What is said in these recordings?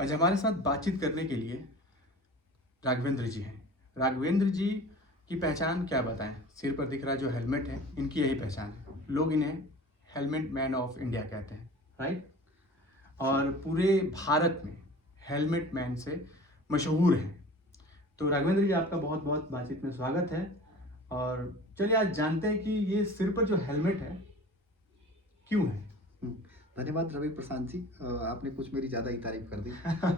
आज हमारे साथ बातचीत करने के लिए राघवेंद्र जी हैं। राघवेंद्र जी की पहचान क्या बताएं? सिर पर दिख रहा जो हेलमेट है, इनकी यही पहचान है। लोग इन्हें हेलमेट मैन ऑफ इंडिया कहते हैं, राइट? और पूरे भारत में हेलमेट मैन से मशहूर हैं। तो राघवेंद्र जी, आपका बहुत बहुत बातचीत में स्वागत है। और चलिए आज जानते हैं कि ये सिर पर जो हेलमेट है क्यों है। धन्यवाद रवि प्रशांत जी। आपने कुछ मेरी ज़्यादा ही तारीफ कर दी।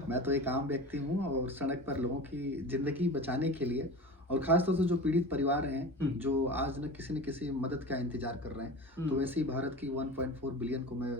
मैं तो एक आम व्यक्ति हूँ और सड़क पर लोगों की ज़िंदगी बचाने के लिए और ख़ासतौर से जो पीड़ित परिवार हैं जो आज न किसी मदद का इंतजार कर रहे हैं, तो वैसे ही भारत की 1.4 बिलियन को मैं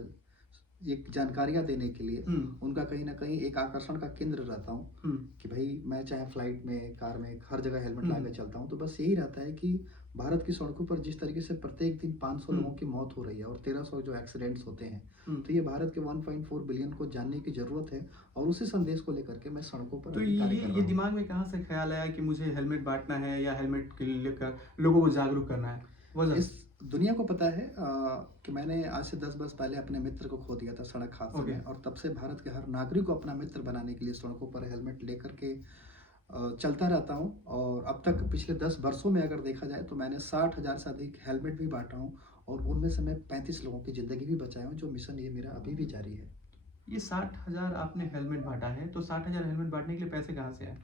एक जानकारियाँ देने के लिए उनका कहीं न कहीं एक आकर्षण का केंद्र रहता हूँ कि भाई मैं चाहे फ्लाइट में, कार में, हर जगह हेलमेट लगा के चलता हूँ। तो बस यही रहता है कि भारत की सड़कों पर जिस तरीके से प्रत्येक दिन 500 लोगों की मौत हो रही है और 1300 जो एक्सीडेंट्स होते हैं, तो ये भारत के 1.4 बिलियन को जानने की ज़रूरत है और उसी संदेश को लेकर के मैं सड़कों पर तो अभी कार्य कर रहा ये हूँ। दिमाग में कहाँ से ख्याल आया कि मुझे हेलमेट बांटना है या हेलमेट के लेकर लोगों को जागरूक करना है? वजह? इस दुनिया को पता है कि मैंने आज से 10 वर्ष पहले अपने मित्र को खो दिया था सड़क हादसे में, और तब से भारत के हर नागरिक को अपना मित्र बनाने के लिए सड़कों पर हेलमेट लेकर के चलता रहता हूँ। और अब तक पिछले 10 वर्षों में अगर देखा जाए तो मैंने 60,000 से अधिक हेलमेट भी बांटा हूँ और उनमें से मैं 35 लोगों की ज़िंदगी भी बचाया हूँ। जो मिशन ये मेरा अभी भी जारी है। ये 60,000 आपने हेलमेट बांटा है, तो 60,000 हेलमेट बांटने के लिए पैसे कहाँ से आए?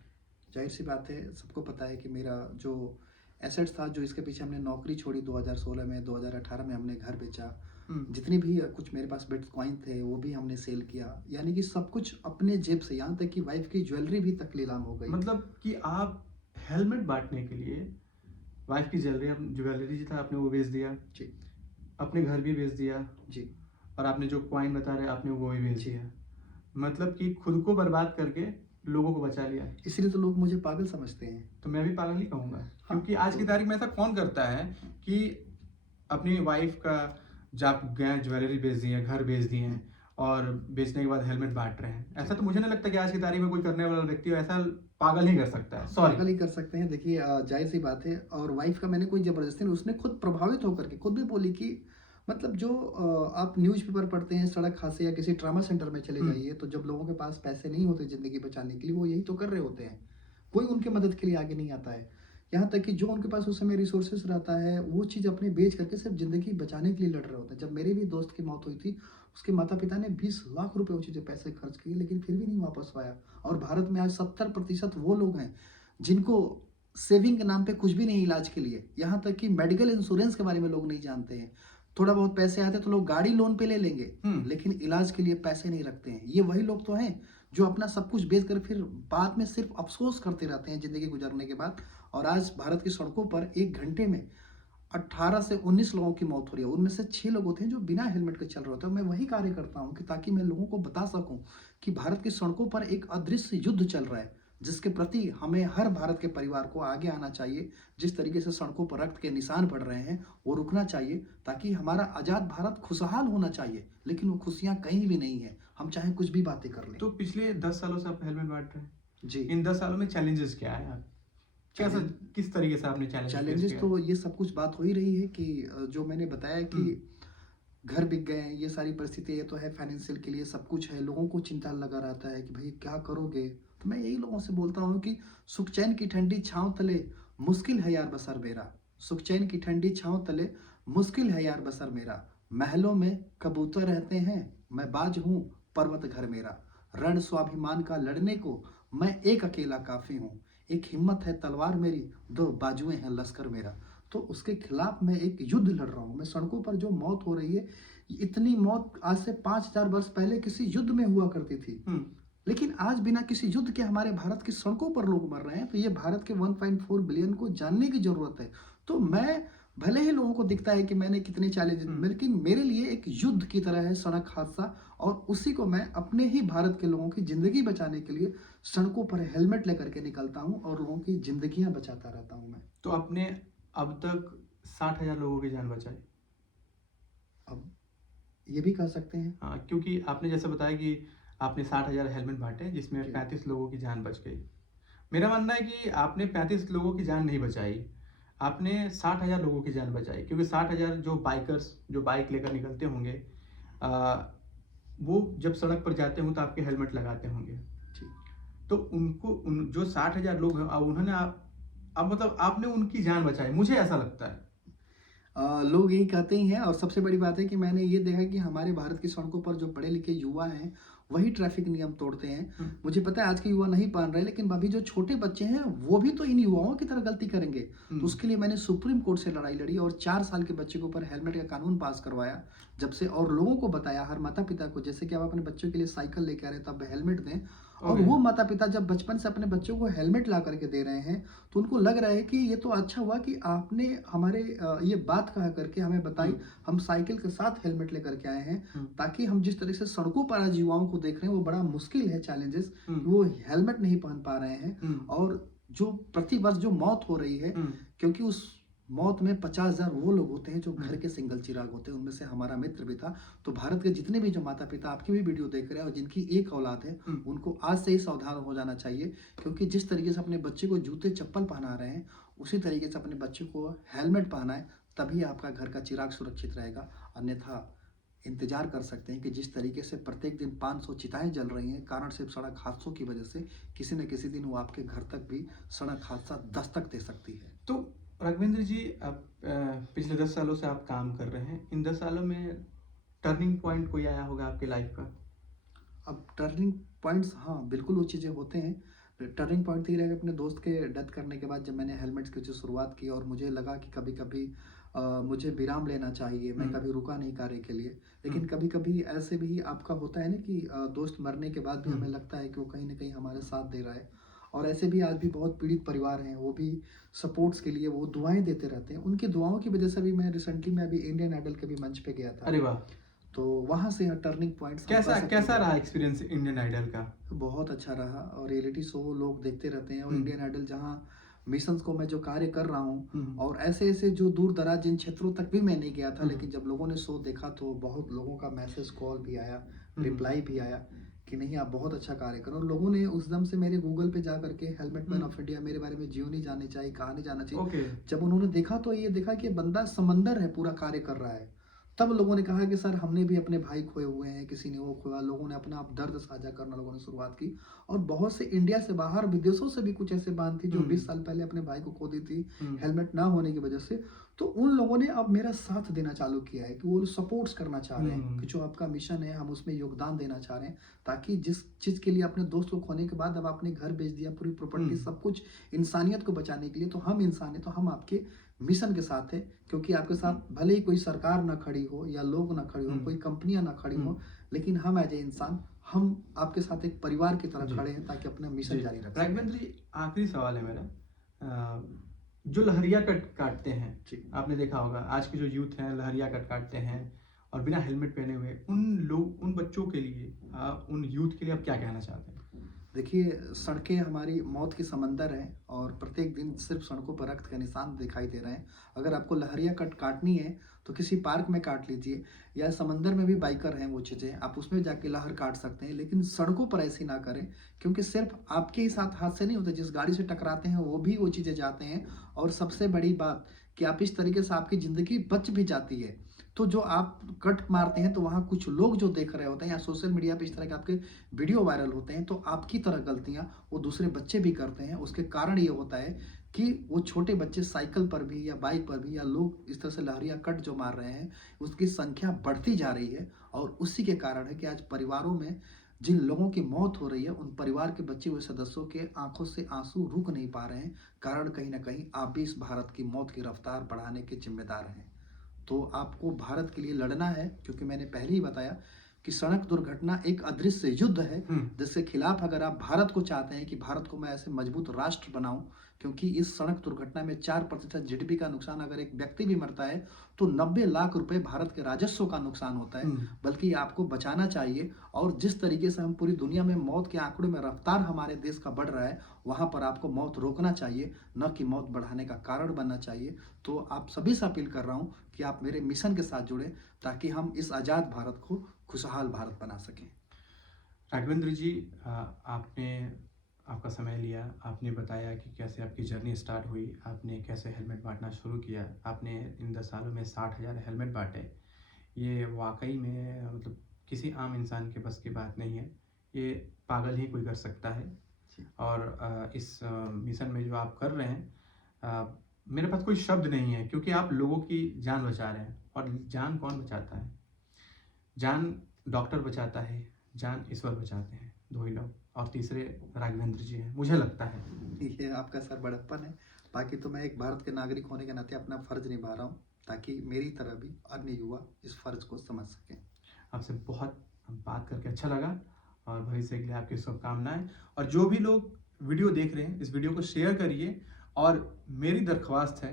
जाहिर सी बात है, सबको पता है कि मेरा जो एसेट्स था, जो इसके पीछे हमने नौकरी छोड़ी 2016 में, 2018 में हमने घर बेचा, जितनी भी कुछ मेरे पास बिटकॉइन थे वो भी हमने सेल किया, यानी कि सब कुछ अपने जेब से, यहाँ तक कि वाइफ की ज्वेलरी भी तक नीलाम हो गई। मतलब कि आप हेलमेट बांटने के लिए वाइफ की ज्वेलरी था आपने वो बेच दिया जी। अपने घर भी बेच दिया जी। और आपने जो कॉइन बता रहे आपने वो भी बेच जी। दिया। मतलब कि खुद को बर्बाद करके लोगों को बचा लिया। इसीलिए तो लोग मुझे पागल समझते हैं। तो मैं भी पागल ही कहूँगा, हाँ, क्योंकि आज की तारीख में ऐसा कौन करता है कि अपनी वाइफ का जब गए ज्वेलरी बेच दी है, घर बेच दिए हैं और बेचने के बाद हेलमेट बांट रहे हैं। ऐसा तो मुझे नहीं लगता कि आज की तारीख में कोई करने वाला व्यक्ति ऐसा पागल ही कर सकता है। पागल ही कर सकते हैं। देखिए, जाहिर सी बात है, और वाइफ का मैंने कोई जबरदस्ती नहीं, उसने खुद प्रभावित होकर के खुद भी बोली कि मतलब जो आप न्यूज़पेपर पढ़ते हैं, सड़क हादसे या किसी ट्रामा सेंटर में चले जाइए, तो जब लोगों के पास पैसे नहीं होते ज़िंदगी बचाने के लिए, वो यही तो कर रहे होते हैं। कोई उनकी मदद के लिए आगे नहीं आता है। यहाँ तक कि जो उनके पास उस समय रिसोर्सेज़ रहता है, वो चीज़ अपनी बेच करके सिर्फ़ ज़िंदगी बचाने के लिए लड़ रहे होते हैं। जब मेरे भी दोस्त की मौत हुई थी, उसके माता-पिता ने 20 लाख रुपए वो चीज़ें पैसे खर्च किए, लेकिन फिर भी नहीं वापस पाया। और भारत में आज 70% वो लोग हैं जिनको सेविंग के नाम पे कुछ भी नहीं इलाज के लिए, यहाँ तक कि मेडिकल इंश्योरेंस के बारे में लोग नहीं जानते हैं। थोड़ा बहुत पैसे आते तो लोग गाड़ी लोन पे ले लेंगे, लेकिन इलाज के लिए पैसे नहीं रखते हैं। ये वही लोग तो हैं जो अपना सब कुछ बेच कर फिर बाद में सिर्फ अफसोस करते रहते हैं ज़िंदगी गुजरने के बाद। और आज भारत की सड़कों पर 1 घंटे में 18 से 19 लोगों की मौत हो रही है। उनमें से 6 लोग होते हैं जो बिना हेलमेट के चल रहे होते हैं। मैं वही कार्य करता हूँ कि ताकि मैं लोगों को बता सकूँ कि भारत की सड़कों पर एक अदृश्य युद्ध चल रहा है, जिसके प्रति हमें हर भारत के परिवार को आगे आना चाहिए। जिस तरीके से सड़कों पर रक्त के निशान पड़ रहे हैं, वो रुकना चाहिए, ताकि हमारा आज़ाद भारत खुशहाल होना चाहिए। लेकिन वो खुशियाँ कहीं भी नहीं है, हम चाहे कुछ भी बातें कर लें। तो पिछले 10 सालों से आप हेलमेट बांट रहे हैं जी। इन 10 सालों में चैलेंजेस क्या है? आप कैसा, किस तरीके से आपने चैलेंजेस तो ये सब कुछ बात हो ही रही है कि जो मैंने बताया कि घर बिक गए हैं, ये सारी परिस्थिति, ये तो है, फाइनेंशियल के लिए सब कुछ है, लोगों को चिंता लगा रहता है कि भाई क्या करोगे। तो मैं यही लोगों से बोलता हूँ कि सुख चैन की ठंडी छाँव तले मुश्किल है यार बसर मेरा, सुख चैन की ठंडी छाँव तले मुश्किल है यार बसर मेरा, महलों में कबूतर रहते हैं, मैं बाज हूँ पर्वत घर मेरा, रण स्वाभिमान का लड़ने को मैं एक अकेला काफ़ी हूँ, एक हिम्मत है तलवार मेरी, दो बाजुएं हैं लश्कर मेरा। तो उसके खिलाफ मैं एक युद्ध लड़ रहा हूँ। मैं सड़कों पर जो मौत हो रही है, इतनी मौत आज से 5,000 वर्ष पहले किसी युद्ध में हुआ करती थी, लेकिन आज बिना किसी युद्ध के हमारे भारत की सड़कों पर लोग मर रहे हैं। तो ये भारत के 1.4 बिलियन को जानने की जरूरत है। तो मैं, भले ही लोगों को दिखता है कि मैंने कितने चैलेंज, लेकिन मेरे लिए एक युद्ध की तरह है सड़क हादसा, और उसी को मैं अपने ही भारत के लोगों की जिंदगी बचाने के लिए सड़कों पर हेलमेट लेकर के निकलता हूँ और लोगों की जिंदगियां बचाता रहता हूँ मैं। तो आपने अब तक 60,000 लोगों की जान बचाई। अब ये भी कह सकते हैं। हाँ, क्योंकि आपने जैसे बताया कि आपने 60,000 हेलमेट बांटे जिसमें जी। 35 लोगों की जान बच गई। मेरा मानना है कि आपने 35 लोगों की जान नहीं बचाई, आपने 60,000 लोगों की जान बचाई, क्योंकि 60,000 जो बाइकर्स जो बाइक लेकर निकलते होंगे, वो जब सड़क पर जाते हों तो आपके हेलमेट लगाते होंगे। जी। तो उनको उन जो 60,000 लोग हैं, अब उन्होंने अब मतलब आपने उनकी जान बचाई, मुझे ऐसा लगता है। लोग यही कहते ही हैं और सबसे बड़ी बात है कि मैंने ये देखा कि हमारे भारत की सड़कों पर जो पढ़े-लिखे युवा हैं, वही ट्रैफ़िक नियम तोड़ते हैं। हुँ, मुझे पता है आज के युवा नहीं मान रहे, लेकिन अभी जो छोटे बच्चे हैं, वो भी तो इन युवाओं की तरह गलती करेंगे। हुँ, तो उसके लिए मैंने सुप्रीम कोर्ट से लड़ाई लड़ी और 4 साल के बच्चे के ऊपर हेलमेट का कानून पास करवाया। जब से और लोगों को बताया, हर माता-पिता को, जैसे कि आप अपने बच्चों के लिए साइकिल लेके आ रहे हैं, तो आप हेलमेट दें। और ओके। वो माता-पिता जब बचपन से अपने बच्चों को हेलमेट ला कर के दे रहे हैं, तो उनको लग रहा है कि ये तो अच्छा हुआ कि आपने हमारे ये बात कहा करके हमें हुँ, बताई। हम साइकिल के साथ हेलमेट लेकर के आए हैं, हुँ, ताकि हम जिस तरह से सड़कों पर आज युवाओं को देख रहे हैं, वो बड़ा मुश्किल है चैलेंजेस हुँ, कि वो हेलमेट नहीं पहन पा रहे हैं। हुँ, और जो प्रतिवर्ष जो मौत हो रही है, हुँ, क्योंकि उस मौत में 50,000 वो लोग होते हैं जो हुँ, घर के सिंगल चिराग होते हैं, उनमें से हमारा मित्र भी था। तो भारत के जितने भी जो माता-पिता आपकी भी वीडियो देख रहे हैं और जिनकी एक औलाद है, हुँ, उनको आज से ही सावधान हो जाना चाहिए। क्योंकि जिस तरीके से अपने बच्चे को जूते-चप्पल पहना रहे हैं, उसी तरीके से अपने बच्चे को हेलमेट पहनाएँ, तभी आपका घर का चिराग सुरक्षित रहेगा। अन्यथा इंतज़ार कर सकते हैं कि जिस तरीके से प्रत्येक दिन 500 चिताएँ जल रही हैं, कारण सिर्फ़ सड़क हादसों की वजह से, किसी न किसी दिन वो आपके घर तक भी सड़क हादसा दस्तक दे सकती है। तो राघवेंद्र जी, अब पिछले 10 सालों से आप काम कर रहे हैं। इन 10 सालों में टर्निंग पॉइंट कोई आया होगा आपकी लाइफ़ का? अब टर्निंग पॉइंट्स, हाँ, बिल्कुल वो चीज़ें होते हैं। टर्निंग पॉइंट तो ये रहेगा अपने दोस्त के डेथ करने के बाद, जब मैंने हेलमेट्स की जो शुरुआत की और मुझे लगा कि कभी-कभी मुझे विराम लेना चाहिए, मैं हुँ, कभी रुका नहीं कार्य के लिए। हुँ, लेकिन कभी-कभी ऐसे भी आपका होता है ना कि दोस्त मरने के बाद भी हुँ, हमें लगता है कि वो कहीं न कहीं हमारे साथ दे रहा है। और ऐसे भी आज भी बहुत पीड़ित परिवार हैं, वो भी सपोर्ट्स के लिए वो दुआएँ देते रहते हैं। उनकी दुआओं की वजह से भी मैं रिसेंटली मैं अभी इंडियन आइडल के भी मंच पे गया था। अरे वाह! तो वहाँ से टर्निंग पॉइंट्स हम कह कैसा सकते हैं कैसा कि रहा एक्सपीरियंस इंडियन आइडल का? बहुत अच्छा रहा। और रियलिटी शो लोग देखते रहते हैं, और हुँ, इंडियन आइडल जहाँ मिशंस को मैं जो कार्य कर रहा हूँ, हुँ, और ऐसे-ऐसे जो दूर-दराज जिन क्षेत्रों तक भी मैं नहीं गया था, हुँ, लेकिन जब लोगों ने शो देखा तो बहुत लोगों का मैसेज कॉल भी आया, हुँ, रिप्लाई भी आया कि नहीं आप बहुत अच्छा कार्य करो। और लोगों ने उस दम से मेरे गूगल पे जा करके helmet man hmm, of India, मेरे बारे में ज्यों नहीं जाननी चाहिए, कहाँ नहीं जाना चाहिए। ओके। जब उन्होंने देखा तो ये देखा कि बंदा समंदर है, पूरा कार्य कर रहा है। तब लोगों ने कहा कि सर हमने भी अपने भाई खोए हुए हैं, किसी ने वो खोया, लोगों ने अपना आप दर्द साझा करना लोगों ने शुरुआत की। और बहुत से इंडिया से बाहर विदेशों से भी कुछ ऐसे बांध थी जो हुँ, 20 साल पहले अपने भाई को खो दी थी, हुँ, हेलमेट ना होने की वजह से। तो उन लोगों ने अब मेरा साथ देना चालू किया है कि वो सपोर्ट्स करना चाह रहे हैं कि हुँ, जो आपका मिशन है हम उसमें योगदान देना चाह रहे हैं, ताकि जिस चीज़ के लिए अपने दोस्त को खोने के बाद अब आपने घर बेच दिया, पूरी हुँ, प्रॉपर्टी सब कुछ इंसानियत को बचाने के लिए, तो हम इंसान हैं, तो हम आपके मिशन के साथ हैं। क्योंकि आपके हुँ, साथ भले ही कोई सरकार ना खड़ी हो या लोग ना खड़े हो, हुँ, कोई कंपनियां ना खड़ी हुँ, हो, लेकिन हम एज ए इंसान, हम आपके साथ एक परिवार की तरह जी, खड़े हैं ताकि अपना जी। मिशन जारी रख सकें। राघवेंद्र जी, आखिरी सवाल है मेरा। अ, जो लहरिया कट काटते हैं, जी। आपने देखा होगा आज के जो यूथ हैं लहरिया कट काटते हैं और बिना हेलमेट पहने हुए, उन बच्चों के लिए, उन यूथ के लिए आप क्या कहना चाहते हैं? देखिए, सड़कें हमारी मौत की समंदर हैं और प्रत्येक दिन सिर्फ सड़कों पर रक्त के निशान दिखाई दे रहे हैं। अगर आपको लहरिया कट काटनी है, तो किसी पार्क में काट लीजिए, या समंदर में भी बाइकर हैं वो चीज़ें, आप उसमें जाके लहर काट सकते हैं, लेकिन सड़कों पर ऐसी ना करें। क्योंकि सिर्फ आपके ही साथ हादसे नहीं होते, जिस गाड़ी से टकराते हैं वो भी वो चीज़ें जाते हैं। और सबसे बड़ी बात कि आप इस तरीके से आपकी ज़िंदगी बच भी जाती है। तो जो आप कट मारते हैं, तो वहाँ कुछ लोग जो देख रहे होते हैं, या सोशल मीडिया पे इस तरह के आपके वीडियो वायरल होते हैं, तो आपकी तरह गलतियां वो दूसरे बच्चे भी करते हैं। उसके कारण ये होता है कि वो छोटे बच्चे साइकिल पर भी या बाइक पर भी, या लोग इस तरह से लहरिया कट जो मार रहे हैं, उसकी संख्या बढ़ती जा रही है। और उसी के कारण है कि आज परिवारों में जिन लोगों की मौत हो रही है, उन परिवार के बचे हुए सदस्यों के आंखों से आंसू रुक नहीं पा रहे हैं। कारण कहीं ना कहीं आप भी इस भारत की मौत की रफ्तार बढ़ाने के जिम्मेदार हैं। तो आपको भारत के लिए लड़ना है, क्योंकि मैंने पहले ही बताया कि सड़क दुर्घटना एक अदृश्य युद्ध है, हुँ, जिसके खिलाफ अगर आप भारत को चाहते हैं कि भारत को मैं ऐसे मजबूत राष्ट्र बनाऊं, क्योंकि इस सड़क दुर्घटना में 4% जीडीपी का नुकसान, अगर एक व्यक्ति भी मरता है तो 90 लाख रुपए भारत के राजस्व का नुकसान होता है। हुँ, बल्कि आपको बचाना चाहिए। और जिस तरीके से हम पूरी दुनिया में मौत के आंकड़ों में रफ्तार हमारे देश का बढ़ रहा है, वहां पर आपको मौत रोकना चाहिए, न कि मौत बढ़ाने का कारण बनना चाहिए। तो आप सभी से अपील कर रहा हूं कि आप मेरे मिशन के साथ जुड़ें, ताकि हम इस आज़ाद भारत को खुशहाल भारत बना सकें। राघवेंद्र जी, आपने आपका समय लिया, आपने बताया कि कैसे आपकी जर्नी स्टार्ट हुई, आपने कैसे हेलमेट बाँटना शुरू किया, आपने इन 10 सालों में 60,000 हेलमेट बाँटे। ये वाक़ई में मतलब किसी आम इंसान के बस की बात नहीं है। ये पागल ही कोई कर सकता है। जी। और इस मिशन में जो आप कर रहे हैं, मेरे पास कोई शब्द नहीं है, क्योंकि आप लोगों की जान बचा रहे हैं। और जान कौन बचाता है? जान डॉक्टर बचाता है, जान ईश्वर बचाते हैं, 2 ही लोग, और तीसरे राघवेंद्र जी हैं, मुझे लगता है। ये आपका सर बड़प्पन है। बाकी तो मैं एक भारत के नागरिक होने के नाते अपना फ़र्ज़ निभा रहा हूँ, ताकि मेरी तरह भी अन्य युवा इस फ़र्ज़ को समझ सकें। आपसे बहुत बात करके अच्छा लगा, और भविष्य के लिए आपकी शुभकामनाएँ। और जो भी लोग वीडियो देख रहे हैं, इस वीडियो को शेयर करिए। और मेरी दरख्वास्त है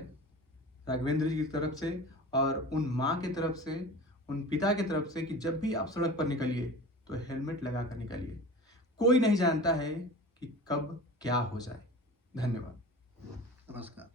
राघवेंद्र जी की तरफ से, और उन माँ की तरफ से, उन पिता की तरफ से, कि जब भी आप सड़क पर निकलिए तो हेलमेट लगा कर निकलिए। कोई नहीं जानता है कि कब क्या हो जाए। धन्यवाद। नमस्कार।